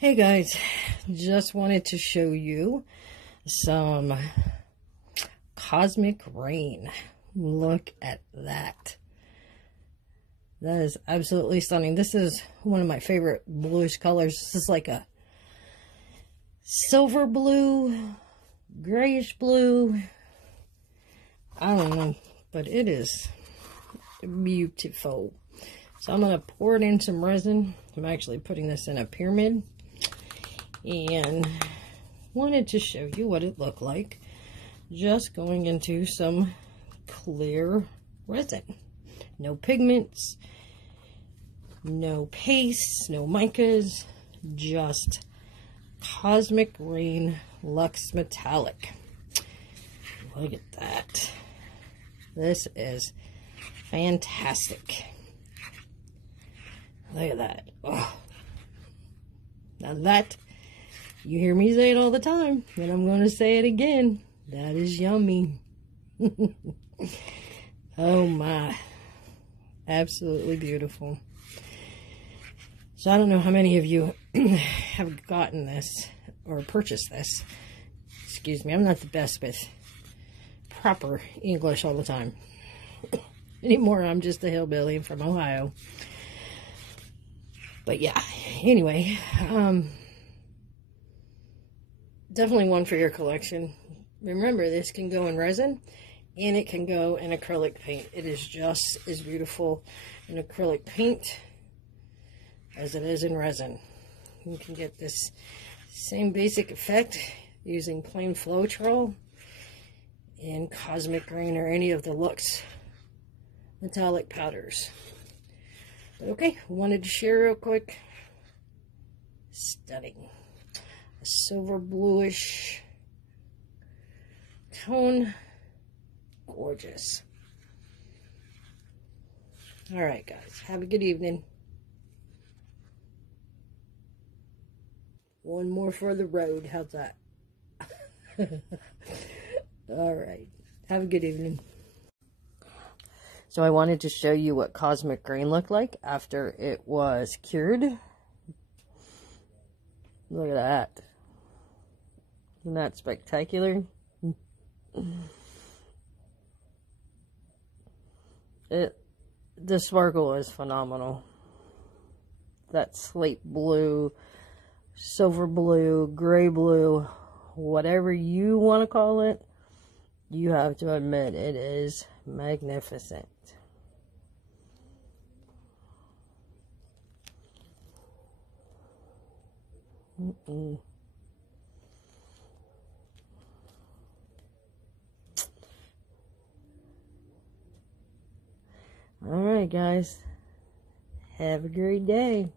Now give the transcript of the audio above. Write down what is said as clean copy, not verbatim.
Hey guys, just wanted to show you some cosmic rain. Look at that. That is absolutely stunning. This is one of my favorite bluish colors. This is like a silver blue, grayish blue. I don't know, but it is beautiful. So I'm going to pour it in some resin. I'm actually putting this in a pyramid. And wanted to show you what it looked like just going into some clear resin. No pigments, no pastes, no micas, just Cosmic Rain Luxe Metallic. Look at that. This is fantastic. Look at that. Oh. Now that, you hear me say it all the time, and I'm going to say it again. That is yummy. Oh my. Absolutely beautiful. So I don't know how many of you have gotten this or purchased this. Excuse me, I'm not the best with proper English all the time. Anymore, I'm just a hillbilly from Ohio. But yeah, anyway, definitely one for your collection. Remember, this can go in resin and it can go in acrylic paint. It is just as beautiful in acrylic paint as it is in resin. You can get this same basic effect using plain Floetrol in Cosmic Rain or any of the LUXE Metallic Powders. But okay, wanted to share real quick. Stunning. A silver bluish tone. Gorgeous. Alright guys, have a good evening. One more for the road. How's that? Alright, have a good evening. So I wanted to show you what Cosmic Rain looked like after it was cured. Look at that. Isn't that spectacular? The sparkle is phenomenal. That slate blue, silver blue, gray blue, whatever you want to call it, you have to admit it is magnificent. All right, guys. Have a great day.